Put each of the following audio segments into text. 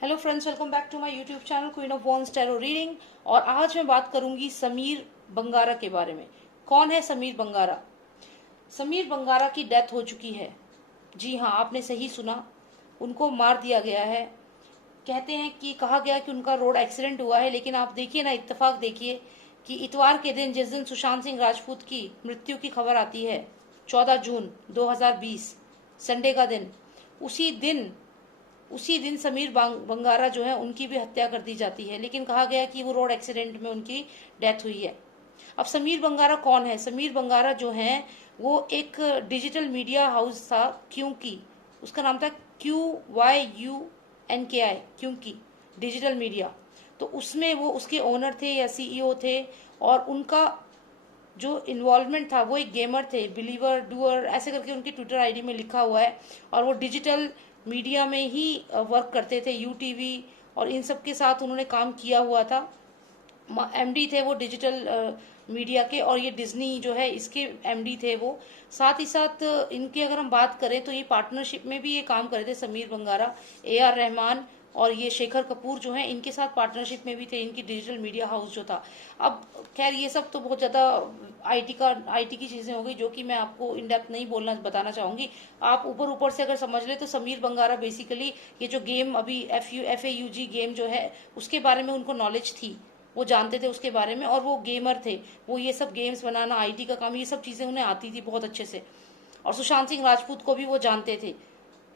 Hello friends, welcome back to my YouTube channel queen of wands tarot reading. और आज मैं बात करूंगी समीर बंगारा के बारे में। कौन है समीर बंगारा? समीर बंगारा की डेथ हो चुकी है। जी हाँ, आपने सही सुना, उनको मार दिया गया है। कहते हैं कि कहा गया कि उनका रोड एक्सीडेंट हुआ है, लेकिन आप देखिए ना, इत्तेफाक देखिए कि इतवार के दिन, जिस दिन सुशांत सिंह राजपूत की मृत्यु की खबर आती है, 14 जून 2020 संडे का दिन, उसी दिन उसी दिन समीर बंगारा जो है उनकी भी हत्या कर दी जाती है। लेकिन कहा गया कि वो रोड एक्सीडेंट में उनकी डेथ हुई है। अब समीर बंगारा कौन है? समीर बंगारा जो है वो एक डिजिटल मीडिया हाउस था, क्योंकि उसका नाम था QYUNKI, क्योंकि डिजिटल मीडिया। तो उसमें वो उसके ओनर थे या सीईओ थे, और उनका जो इन्वॉल्वमेंट था, वो एक गेमर थे, बिलीवर डूअर ऐसे करके उनकी ट्विटर आईडी में लिखा हुआ है। और वो डिजिटल मीडिया में ही वर्क करते थे, यूटीवी और इन सब के साथ उन्होंने काम किया हुआ था। एमडी थे वो डिजिटल मीडिया के, और ये डिज्नी जो है इसके एमडी थे वो। साथ ही साथ इनकी अगर हम बात करें तो ये पार्टनरशिप में भी ये काम कर रहे थे, समीर बंगारा, AR रहमान और ये शेखर कपूर जो है इनके साथ पार्टनरशिप में भी थे, इनकी डिजिटल मीडिया हाउस जो था। अब खैर ये सब तो बहुत ज़्यादा आईटी की चीज़ें हो गई, जो कि मैं आपको इन डेप्थ नहीं बोलना बताना चाहूँगी। आप ऊपर ऊपर से अगर समझ ले तो समीर बंगारा बेसिकली ये जो गेम अभी FAUG गेम जो है उसके बारे में उनको नॉलेज थी, वो जानते थे उसके बारे में, और वो गेमर थे। वो ये सब गेम्स बनाना, आईटी का काम, ये सब चीज़ें उन्हें आती थी बहुत अच्छे से। और सुशांत सिंह राजपूत को भी वो जानते थे।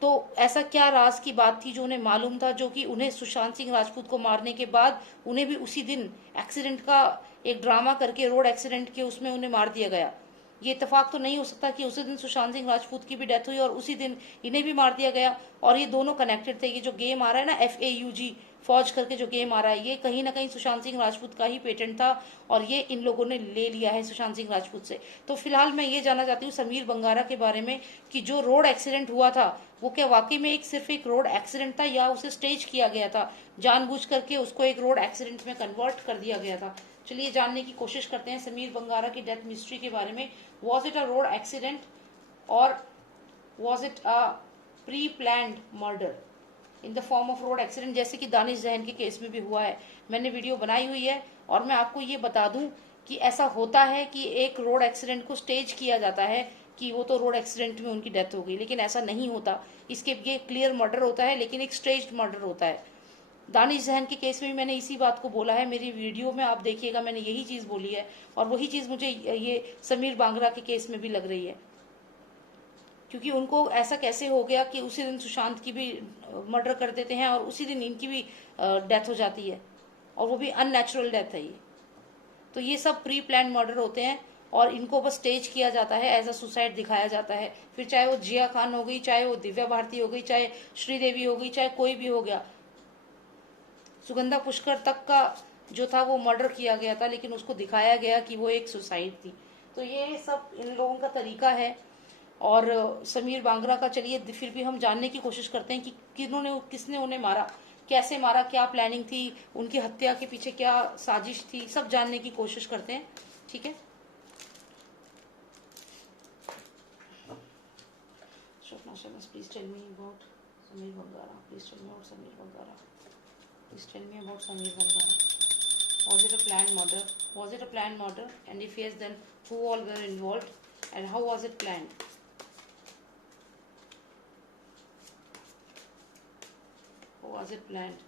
तो ऐसा क्या राज की बात थी जो उन्हें मालूम था, जो कि उन्हें सुशांत सिंह राजपूत को मारने के बाद उन्हें भी उसी दिन एक्सीडेंट का एक ड्रामा करके, रोड एक्सीडेंट के उसमें उन्हें मार दिया गया। ये इतफाक तो नहीं हो सकता कि उसी दिन सुशांत सिंह राजपूत की भी डेथ हुई और उसी दिन इन्हें भी मार दिया गया। और ये दोनों कनेक्टेड थे। ये जो गेम आ रहा है ना, FAUG फौज करके जो गेम आ रहा है, ये कहीं ना कहीं सुशांत सिंह राजपूत का ही पेटेंट था, और ये इन लोगों ने ले लिया है सुशांत सिंह राजपूत से। तो फिलहाल मैं ये जानना चाहती हूँ समीर बंगारा के बारे में कि जो रोड एक्सीडेंट हुआ था, वो क्या वाकई में सिर्फ एक रोड एक्सीडेंट था, या उसे स्टेज किया गया था, जानबूझ करके उसको एक रोड एक्सीडेंट में कन्वर्ट कर दिया गया था? चलिए जानने की कोशिश करते हैं समीर बंगारा की डेथ मिस्ट्री के बारे में। Was it a road accident, और was it a pre planned murder in the form of road accident, जैसे कि दानिश जैन के केस में भी हुआ है? मैंने वीडियो बनाई हुई है, और मैं आपको ये बता दूं कि ऐसा होता है कि एक रोड एक्सीडेंट को स्टेज किया जाता है कि वो तो रोड एक्सीडेंट में उनकी डेथ हो गई, लेकिन ऐसा नहीं होता। इसके ये क्लियर मर्डर होता है, लेकिन एक स्टेज्ड मर्डर होता है। दानिश जहन के केस में भी मैंने इसी बात को बोला है, मेरी वीडियो में आप देखिएगा, मैंने यही चीज़ बोली है। और वही चीज़ मुझे ये समीर बांगरा के केस में भी लग रही है, क्योंकि उनको ऐसा कैसे हो गया कि उसी दिन सुशांत की भी मर्डर कर देते हैं और उसी दिन इनकी भी डेथ हो जाती है, और वो भी अननेचुरल डेथ है ये। तो ये सब प्री प्लान मर्डर होते हैं, और इनको बस स्टेज किया जाता है, एज अ सुसाइड दिखाया जाता है। फिर चाहे वो जिया खान हो गई, चाहे वो दिव्या भारती हो गई, चाहे श्रीदेवी हो गई, चाहे कोई भी हो गया, सुगंधा पुष्कर तक का जो था वो मर्डर किया गया था, लेकिन उसको दिखाया गया कि वो एक सुसाइड थी। तो ये सब इन लोगों का तरीका है। और समीर बांगरा का, चलिए फिर भी हम जानने की कोशिश करते हैं कि किसने उन्हें मारा, कैसे मारा, क्या प्लानिंग थी, उनकी हत्या के पीछे क्या साजिश थी, सब जानने की कोशिश करते हैं। ठीक है, Swapna Sharma, please tell me about Sameer Bangara, please tell me about Sameer Bangara, please tell me about Sameer Bangara. Was it a planned murder? Was it a planned murder? And if yes, then who all were involved? And how was it planned? How was it planned?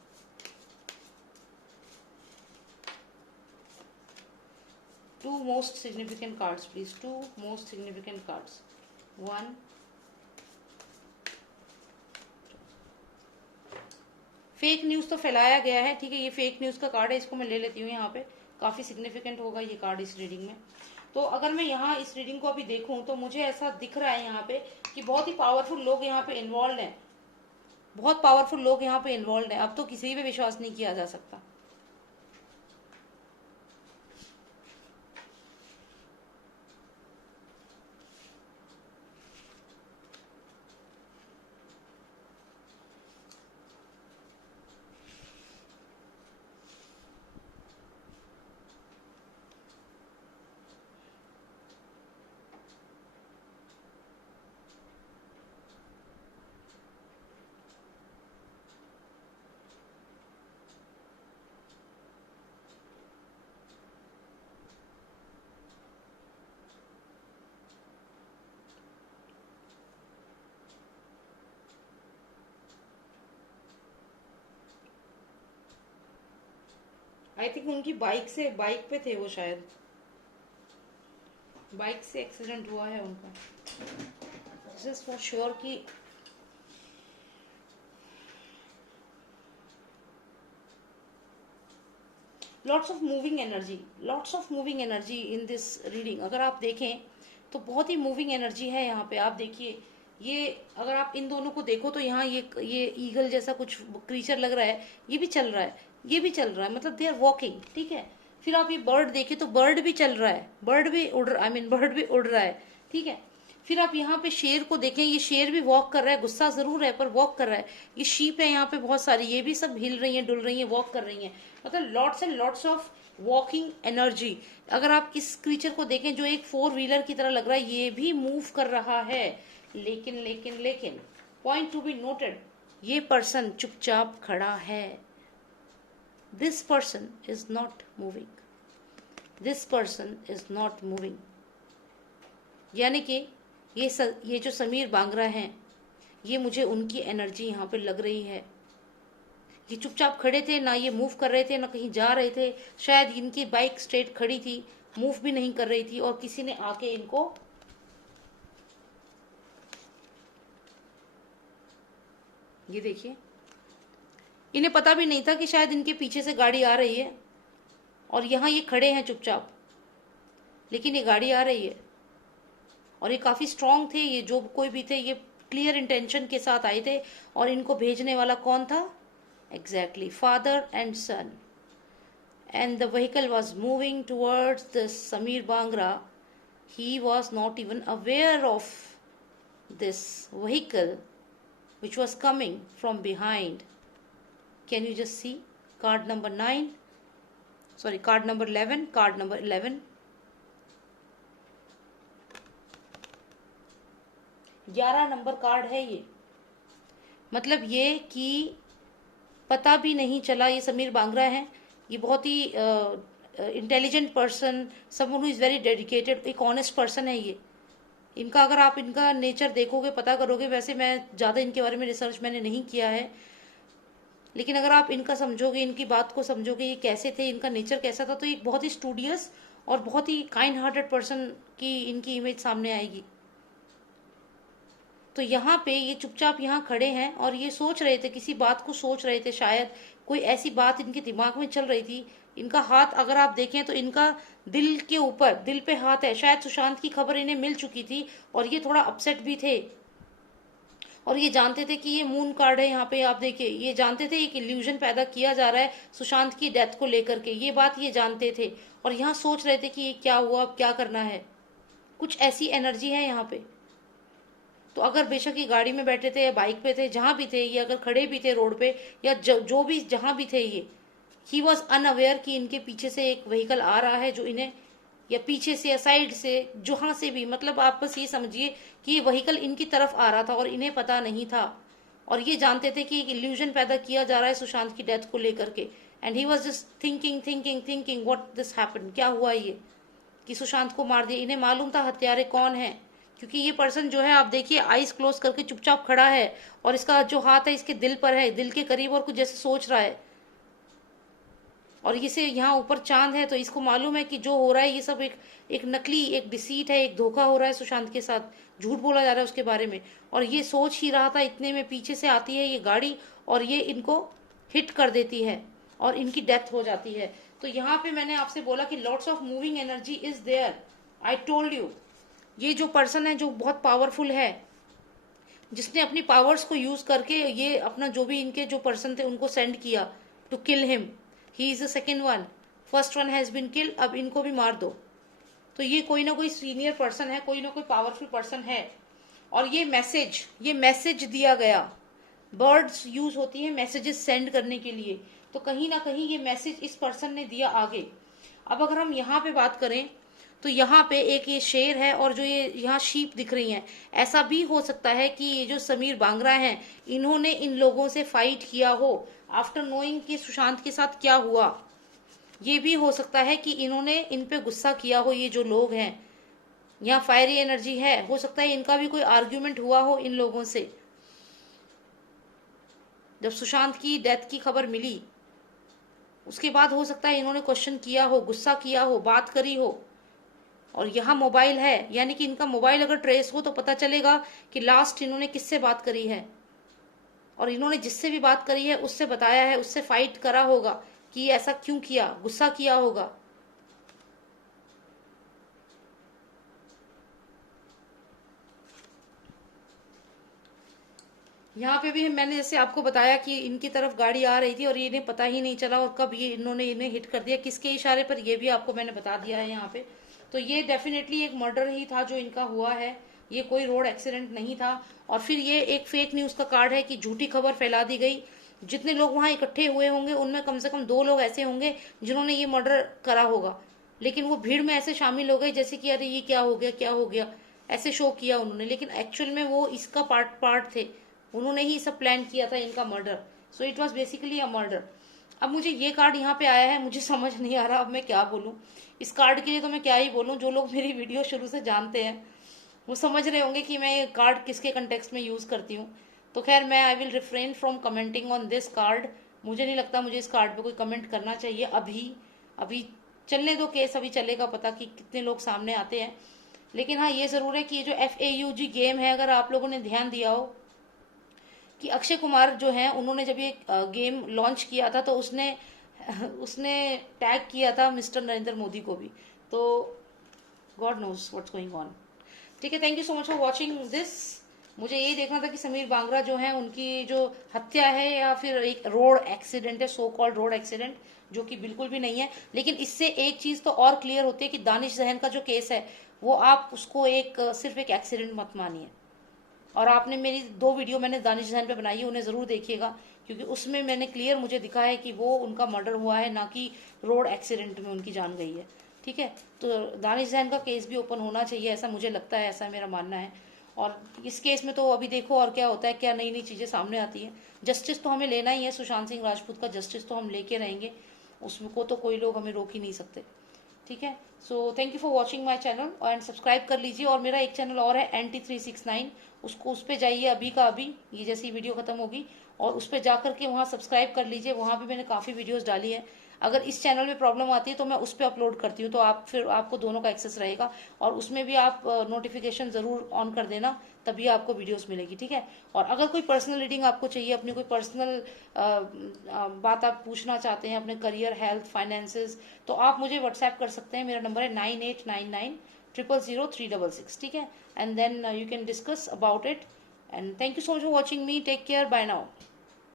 Two most significant cards, please. Two most significant cards. One. Fake news तो फैलाया गया है, ठीक है, ये fake news का card है, इसको मैं ले लेती हूँ यहाँ पे। काफ़ी सिग्निफिकेंट होगा ये कार्ड इस रीडिंग में। तो अगर मैं यहाँ इस रीडिंग को अभी देखूँ तो मुझे ऐसा दिख रहा है यहाँ पे कि बहुत ही पावरफुल लोग यहाँ पे इन्वॉल्व हैं। बहुत पावरफुल लोग यहाँ पे इन्वॉल्व हैं। अब तो किसी पे विश्वास नहीं किया जा सकता। आई थिंक उनकी बाइक पे थे वो, शायद बाइक से एक्सीडेंट हुआ है उनका, जस्ट फॉर श्योर कि lots of moving energy in this reading. अगर आप देखें तो बहुत ही मूविंग एनर्जी है यहाँ पे। आप देखिए, ये अगर आप इन दोनों को देखो तो यहाँ ये ईगल जैसा कुछ क्रीचर लग रहा है, ये भी चल रहा है, ये भी चल रहा है, मतलब दे आर वॉकिंग, ठीक है। फिर आप ये बर्ड देखें तो बर्ड भी चल रहा है, बर्ड भी उड़ रहा है, ठीक है। फिर आप यहाँ पे शेर को देखें, ये शेर भी वॉक कर रहा है, गुस्सा जरूर है पर वॉक कर रहा है। ये शीप है यहाँ पे बहुत सारी, ये भी सब हिल रही हैं, डुल रही हैं, वॉक कर रही हैं, मतलब lots and lots of walking energy. अगर आप इस क्रीचर को देखें जो एक 4 व्हीलर की तरह लग रहा है, ये भी मूव कर रहा है, लेकिन लेकिन लेकिन पॉइंट टू बी नोटेड, ये पर्सन चुपचाप खड़ा है। This person is not moving, this person is not moving. यानी कि ये जो समीर बांगरा हैं, ये मुझे उनकी एनर्जी यहाँ पे लग रही है। ये चुपचाप खड़े थे, ना ये मूव कर रहे थे, ना कहीं जा रहे थे। शायद इनकी बाइक स्ट्रेट खड़ी थी, मूव भी नहीं कर रही थी, और किसी ने आके इनको ये देखिए, इन्हें पता भी नहीं था कि शायद इनके पीछे से गाड़ी आ रही है, और यहाँ ये खड़े हैं चुपचाप, लेकिन ये गाड़ी आ रही है। और ये काफी स्ट्रांग थे, ये जो कोई भी थे, ये क्लियर इंटेंशन के साथ आए थे। और इनको भेजने वाला कौन था? Exactly father and son. And the vehicle was moving towards the Sameer Bangara. He was not even aware of this vehicle which was coming from behind. Can you just see card number 9, sorry, card number 11, card number 11. 11 number card है ये। मतलब ये कि पता भी नहीं चला ये समीर बांगरा है। ये बहुत ही intelligent person, someone who is very dedicated, एक ऑनेस्ट पर्सन है ये। इनका अगर आप इनका नेचर देखोगे, पता करोगे, वैसे मैं ज़्यादा इनके बारे में रिसर्च मैंने नहीं किया है, लेकिन अगर आप इनका समझोगे, इनकी बात को समझोगे, ये कैसे थे, इनका नेचर कैसा था, तो एक बहुत ही स्टूडियस और बहुत ही काइंड हार्टेड पर्सन की इनकी इमेज सामने आएगी। तो यहाँ पे ये चुपचाप यहाँ खड़े हैं और ये सोच रहे थे, किसी बात को सोच रहे थे, शायद कोई ऐसी बात इनके दिमाग में चल रही थी। इनका हाथ अगर आप देखें तो इनका दिल के ऊपर, दिल पे हाथ है। शायद सुशांत की खबर इन्हें मिल चुकी थी और ये थोड़ा अपसेट भी थे, और ये जानते थे कि ये मून कार्ड है। यहाँ पे आप देखिए, ये जानते थे एक इल्यूजन पैदा किया जा रहा है सुशांत की डेथ को लेकर के, ये बात ये जानते थे। और यहाँ सोच रहे थे कि ये क्या हुआ, अब क्या करना है। कुछ ऐसी एनर्जी है यहाँ पे। तो अगर बेशक ये गाड़ी में बैठे थे या बाइक पे थे, जहां भी थे, ये अगर खड़े भी थे रोड पे या जो भी जहां भी थे, ये ही वॉज अनअवेयर कि इनके पीछे से एक व्हीकल आ रहा है जो इन्हें, या पीछे से या साइड से, जहां से भी, मतलब आप बस ये समझिए कि ये व्हीकल इनकी तरफ आ रहा था और इन्हें पता नहीं था। और ये जानते थे कि एक इल्यूजन पैदा किया जा रहा है सुशांत की डेथ को लेकर के। And he was just thinking what this happened, क्या हुआ ये कि सुशांत को मार दिया। इन्हें मालूम था हत्यारे कौन है, क्योंकि ये पर्सन जो है, आप देखिए, आईज क्लोज करके चुपचाप खड़ा है और इसका जो हाथ है इसके दिल पर है, दिल के करीब, और कुछ जैसे सोच रहा है। और इसे यहाँ ऊपर चांद है, तो इसको मालूम है कि जो हो रहा है ये सब एक नकली, एक डिसीट है, एक धोखा हो रहा है सुशांत के साथ, झूठ बोला जा रहा है उसके बारे में। और ये सोच ही रहा था, इतने में पीछे से आती है ये गाड़ी और ये इनको हिट कर देती है और इनकी डेथ हो जाती है। तो यहाँ पे मैंने आपसे बोला कि lots of moving energy is there. I told you, ये जो पर्सन है जो बहुत पावरफुल है, जिसने अपनी पावर्स को यूज करके ये अपना जो भी इनके जो पर्सन थे उनको सेंड किया to kill him, he is the second one. First one has been killed, अब इनको भी मार दो। तो ये कोई ना कोई सीनियर पर्सन है, कोई ना कोई पावरफुल पर्सन है। और ये मैसेज दिया गया। बर्ड्स यूज होती है मैसेजेस सेंड करने के लिए, तो कहीं ना कहीं ये मैसेज इस पर्सन ने दिया आगे। अब अगर हम यहाँ पे बात करें तो यहाँ पे एक ये शेर है और जो ये यहाँ शीप दिख रही हैं, ऐसा भी हो सकता है कि ये जो समीर बांगरा हैं, इन्होंने इन लोगों से फाइट किया हो आफ्टर नोइंग कि सुशांत के साथ क्या हुआ। ये भी हो सकता है कि इन्होंने इन पे गुस्सा किया हो, ये जो लोग हैं। यहाँ फायरी एनर्जी है, हो सकता है इनका भी कोई आर्ग्यूमेंट हुआ हो इन लोगों से। जब सुशांत की डेथ की खबर मिली उसके बाद हो सकता है इन्होंने क्वेश्चन किया हो, गुस्सा किया हो, बात करी हो, और यहाँ मोबाइल है, यानी कि इनका मोबाइल अगर ट्रेस हो तो पता चलेगा कि लास्ट इन्होंने किससे बात करी है, और इन्होंने जिससे भी बात करी है उससे बताया है, उससे फाइट करा होगा कि ऐसा क्यों किया, गुस्सा किया होगा। यहाँ पे भी मैंने जैसे आपको बताया कि इनकी तरफ गाड़ी आ रही थी और ये इन्हें पता ही नहीं चला, और कब ये इन्होंने इन्हें हिट कर दिया, किसके इशारे पर, ये भी आपको मैंने बता दिया है यहाँ पे। तो ये डेफिनेटली एक मर्डर ही था जो इनका हुआ है, ये कोई रोड एक्सीडेंट नहीं था। और फिर ये एक फेक न्यूज का कार्ड है कि झूठी खबर फैला दी गई। जितने लोग वहां इकट्ठे हुए होंगे उनमें कम से कम 2 लोग ऐसे होंगे जिन्होंने ये मर्डर करा होगा, लेकिन वो भीड़ में ऐसे शामिल हो गए जैसे कि अरे ये क्या हो गया, क्या हो गया, ऐसे शो किया उन्होंने, लेकिन एक्चुअल में वो इसका पार्ट थे, उन्होंने ही सब प्लान किया था इनका murder. So it was basically a murder. अब मुझे ये कार्ड यहाँ पे आया है, मुझे समझ नहीं आ रहा अब मैं क्या बोलूँ इस कार्ड के लिए, तो मैं क्या ही बोलूँ। जो लोग मेरी वीडियो शुरू से जानते हैं वो समझ रहे होंगे कि मैं कार्ड किसके कंटेक्स्ट में यूज़ करती हूँ। तो खैर मैं I will refrain from commenting on this card. मुझे नहीं लगता मुझे इस कार्ड पे कोई कमेंट करना चाहिए अभी। अभी चलने दो केस, अभी चलेगा पता कि कितने लोग सामने आते हैं। लेकिन हाँ ये ज़रूर है कि ये जो FAUG गेम है, अगर आप लोगों ने ध्यान दिया हो कि अक्षय कुमार जो हैं उन्होंने जब ये गेम लॉन्च किया था तो उसने उसने टैग किया था मिस्टर नरेंद्र मोदी को भी। तो god knows what's going on. ठीक है, thank you so much for watching this. मुझे यही देखना था कि समीर बांगरा जो है उनकी जो हत्या है या फिर एक रोड एक्सीडेंट है, सो कॉल्ड रोड एक्सीडेंट, जो कि बिल्कुल भी नहीं है। लेकिन इससे एक चीज तो और क्लियर होती है कि दानिश जहन का जो केस है वो आप उसको एक सिर्फ एक एक्सीडेंट मत मानिए। और आपने मेरी 2 वीडियो मैंने दानिश जहन पे बनाई है, उन्हें ज़रूर देखिएगा, क्योंकि उसमें मैंने क्लियर मुझे दिखा है कि वो उनका मर्डर हुआ है, ना कि रोड एक्सीडेंट में उनकी जान गई है। ठीक है, तो दानिश जहन का केस भी ओपन होना चाहिए, ऐसा मुझे लगता है, ऐसा मेरा मानना है। और इस केस में तो अभी देखो और क्या होता है, क्या नई नई चीज़ें सामने आती हैं। जस्टिस तो हमें लेना ही है, सुशांत सिंह राजपूत का जस्टिस तो हम लेके रहेंगे, उसको तो कोई लोग हमें रोक ही नहीं सकते। ठीक है, so thank you for watching my channel and subscribe कर लीजिए। और मेरा एक चैनल और है NT369, उसको उस पर जाइए अभी का अभी, ये जैसी वीडियो खत्म होगी, और उस पर जा करके वहाँ सब्सक्राइब कर लीजिए। वहाँ भी मैंने काफ़ी वीडियोस डाली है। अगर इस चैनल में प्रॉब्लम आती है तो मैं उस पर अपलोड करती हूँ, तो आप फिर आपको दोनों का एक्सेस रहेगा, और उसमें भी आप नोटिफिकेशन ज़रूर ऑन कर देना, तभी आपको वीडियोस मिलेगी। ठीक है, और अगर कोई पर्सनल रीडिंग आपको चाहिए, अपनी कोई पर्सनल बात आप पूछना चाहते हैं, अपने करियर, हेल्थ, फाइनेंसेस, तो आप मुझे व्हाट्सएप कर सकते हैं। मेरा नंबर है 9899000366। ठीक है, and then you can discuss about it. And thank you so much for watching me, take care, bye now.